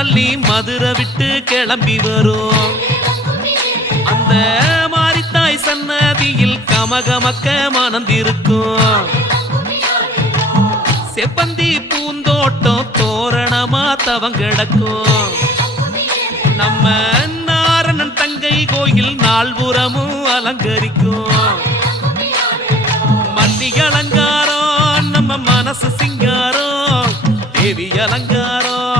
மல்லி மதுரை விட்டு கிளம்பி வரும் அந்த மாரித்தாய் சன்னதியில் கமகமக்க மணந்திருக்கும் செப்பந்தி பூந்தோட்டம் தோரணமா தவம் கிடக்கும் நம்ம நாரணன் தங்கை கோயில் நால்புறமும் அலங்கரிக்கும் மல்லி அலங்காரம் நம்ம மனசு சிங்காரம் தேவி அலங்காரம்